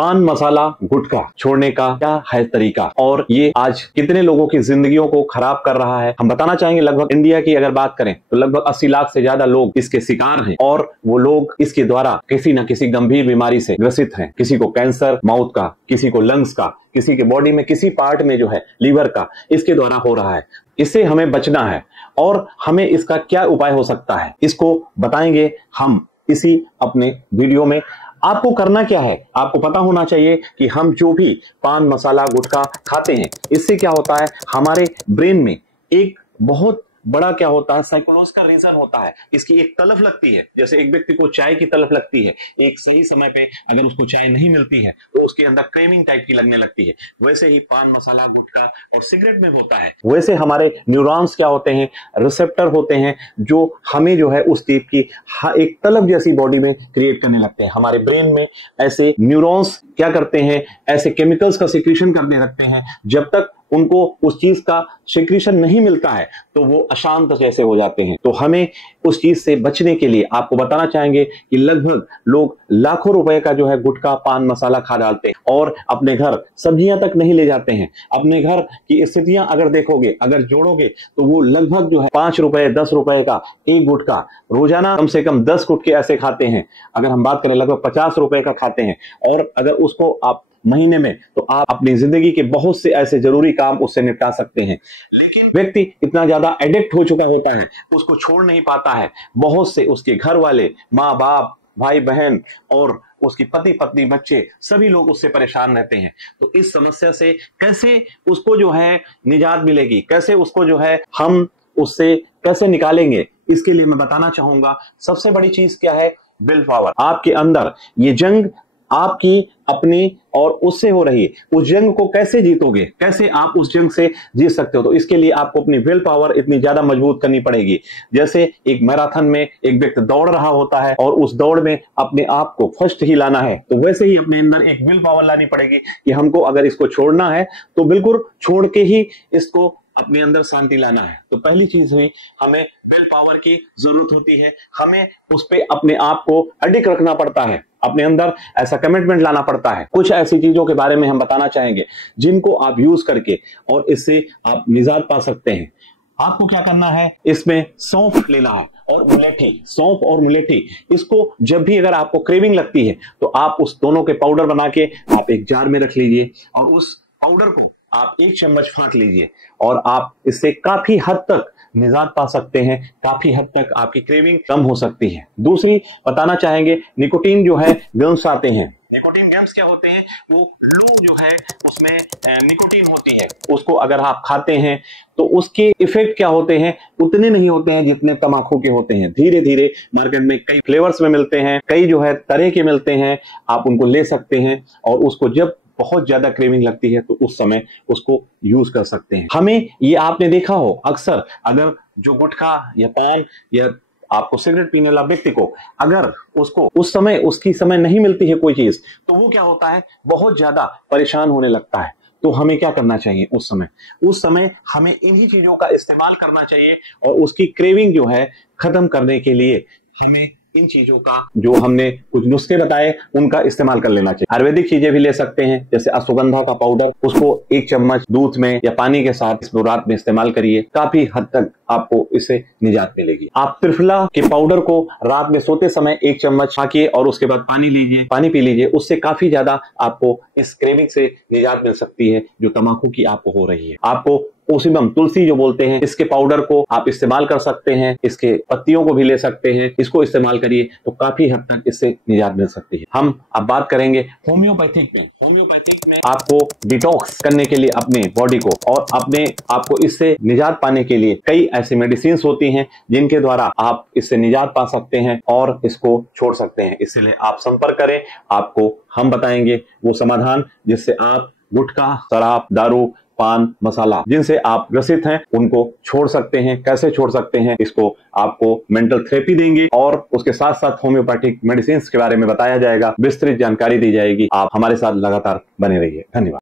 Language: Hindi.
पान मसाला गुटखा छोड़ने का क्या है तरीका और ये आज कितने लोगों की जिंदगियों को खराब कर रहा है। हम बताना चाहेंगे लगभग इंडिया की अगर बात करें तो लगभग 80 लाख से ज्यादा लोग इसके शिकार हैं और वो लोग इसके द्वारा किसी न किसी गंभीर बीमारी से ग्रसित हैं। किसी को कैंसर माउथ का, किसी को लंग्स का, किसी के बॉडी में किसी पार्ट में जो है लीवर का, इसके द्वारा हो रहा है। इससे हमें बचना है और हमें इसका क्या उपाय हो सकता है इसको बताएंगे हम इसी अपने वीडियो में। आपको करना क्या है, आपको पता होना चाहिए कि हम जो भी पान मसाला गुटखा खाते हैं इससे क्या होता है, हमारे ब्रेन में एक बहुत बड़ा क्या होता है साइकोलॉजिकल रीजन होता है। इसकी एक तलफ लगती है, जैसे एक व्यक्ति को चाय की तलफ लगती है, एक सही समय पे अगर उसको चाय नहीं मिलती है तो उसके अंदर क्रेविंग टाइप की लगने लगती है। वैसे ही पान मसाला गुटखा और सिगरेट में होता है। वैसे हमारे न्यूरॉन्स क्या होते हैं, रिसेप्टर होते हैं जो हमें जो है उस टाइप की एक तलफ जैसी बॉडी में क्रिएट करने लगते हैं। हमारे ब्रेन में ऐसे न्यूरॉन्स क्या करते हैं, ऐसे केमिकल्स का सिक्रीशन करने लगते हैं। जब तक उनको उस चीज का सिक्रीशन नहीं मिलता है तो वो अशांत जैसे हो जाते हैं। तो हमें उस चीज से बचने के लिए आपको बताना चाहेंगे कि लगभग लोग लाखों रुपए का जो है गुटखा पान मसाला खा डालते हैं और अपने घर सब्जियां तक नहीं ले जाते हैं। अपने घर की स्थितियां अगर देखोगे, अगर जोड़ोगे तो वो लगभग जो है 5 रुपए 10 रुपए का एक गुटखा रोजाना कम से कम 10 गुटखे ऐसे खाते हैं। अगर हम बात करें लगभग 50 रुपए का खाते हैं और अगर उसको आप महीने में, तो आप अपनी जिंदगी के बहुत से ऐसे जरूरी काम उससे निपटा सकते हैं। लेकिन व्यक्ति इतना ज्यादा एडिक्ट हो चुका होता है, उसको छोड़ नहीं पाता है। बहुत से उसके घर वाले, माँ बाप, भाई बहन और उसकी पति पत्नी बच्चे सभी लोग उससे परेशान रहते हैं। तो इस समस्या से कैसे उसको जो है निजात मिलेगी, कैसे उसको जो है हम उससे कैसे निकालेंगे, इसके लिए मैं बताना चाहूंगा सबसे बड़ी चीज क्या है, विल पावर। आपके अंदर ये जंग आपकी अपनी और उससे हो रही है, उस जंग को कैसे जीतोगे, कैसे आप उस जंग से जीत सकते हो। तो इसके लिए आपको अपनी विल पावर इतनी ज्यादा मजबूत करनी पड़ेगी। जैसे एक मैराथन में एक व्यक्ति दौड़ रहा होता है और उस दौड़ में अपने आप को फर्स्ट ही लाना है, तो वैसे ही अपने अंदर एक विल पावर लानी पड़ेगी कि हमको अगर इसको छोड़ना है तो बिल्कुल छोड़ के ही इसको अपने अंदर शांति लाना है। तो पहली चीज हुई, हमें विल पावर की जरूरत होती है। हमें उस पे अपने आप को अडिग रखना पड़ता है, अपने अंदर ऐसा कमिटमेंट लाना पड़ता है। कुछ ऐसी चीजों के बारे में हम बताना चाहेंगे जिनको आप यूज करके और इससे आप निजात पा सकते हैं। आपको क्या करना है, इसमें सौंफ लेना है और मुलेठी, सौंफ और मुलेठी, इसको जब भी अगर आपको क्रेविंग लगती है तो आप उस दोनों के पाउडर बना के आप एक जार में रख लीजिए और उस पाउडर को आप 1 चम्मच फाँक लीजिए और आप इससे काफी हद तक निजात पा सकते हैं, काफी हद तक आपकी क्रेविंग कम हो सकती है। दूसरी बताना चाहेंगे, निकोटीन जो है गम्स आते हैं। निकोटीन गम्स क्या होते हैं, वो लू जो है उसमें निकोटीन होती है, उसको अगर आप खाते हैं तो उसके इफेक्ट क्या होते हैं, उतने नहीं होते हैं जितने तम्बाकू के होते हैं। धीरे धीरे मार्केट में कई फ्लेवर्स में मिलते हैं, कई जो है तरह के मिलते हैं, आप उनको ले सकते हैं और उसको जब बहुत ज्यादा क्रेविंग लगती है तो उस समय उसको यूज कर सकते हैं। हमें ये आपने देखा हो अक्सर, अगर जो गुटखा या पान या आपको सिगरेट पीने वाला व्यक्ति को अगर उसको उस समय उसकी समय नहीं मिलती है कोई चीज, तो वो क्या होता है, बहुत ज्यादा परेशान होने लगता है। तो हमें क्या करना चाहिए उस समय हमें इन्हीं चीजों का इस्तेमाल करना चाहिए और उसकी क्रेविंग जो है खत्म करने के लिए हमें इन चीजों का, जो हमने कुछ नुस्खे बताए, उनका इस्तेमाल कर लेना चाहिए। आयुर्वेदिक चीजें भी ले सकते हैं, जैसे अश्वगंधा का पाउडर, उसको 1 चम्मच दूध में या पानी के साथ इसको रात में इस्तेमाल करिए, काफी हद तक आपको इससे निजात मिलेगी। आप त्रिफला के पाउडर को रात में सोते समय 1 चम्मच खाइए और उसके बाद पानी पी लीजिए, उससे काफी ज्यादा आपको इस क्रेविंग से निजात मिल सकती है जो तम्बाकू की आपको हो रही है। आपको ओसिबम तुलसी जो बोलते हैं, इसके पाउडर को आप इस्तेमाल कर सकते हैं, इसके पत्तियों को भी ले सकते हैं, इसको इस्तेमाल करिए तो काफी हद तक इससे निजात मिल सकती है। हम अब बात करेंगे होम्योपैथिक में आपको डिटॉक्स करने के लिए अपने बॉडी को और अपने आपको इससे निजात पाने के लिए कई ऐसी मेडिसिन होती हैं जिनके द्वारा आप इससे निजात पा सकते हैं और इसको छोड़ सकते हैं। इसलिए आप संपर्क करें, आपको हम बताएंगे वो समाधान जिससे आप गुटखा, शराब, दारू, पान मसाला जिनसे आप ग्रसित हैं उनको छोड़ सकते हैं। कैसे छोड़ सकते हैं, इसको आपको मेंटल थेरेपी देंगे और उसके साथ साथ होम्योपैथिक मेडिसिन के बारे में बताया जाएगा, विस्तृत जानकारी दी जाएगी। आप हमारे साथ लगातार बने रहिए। धन्यवाद।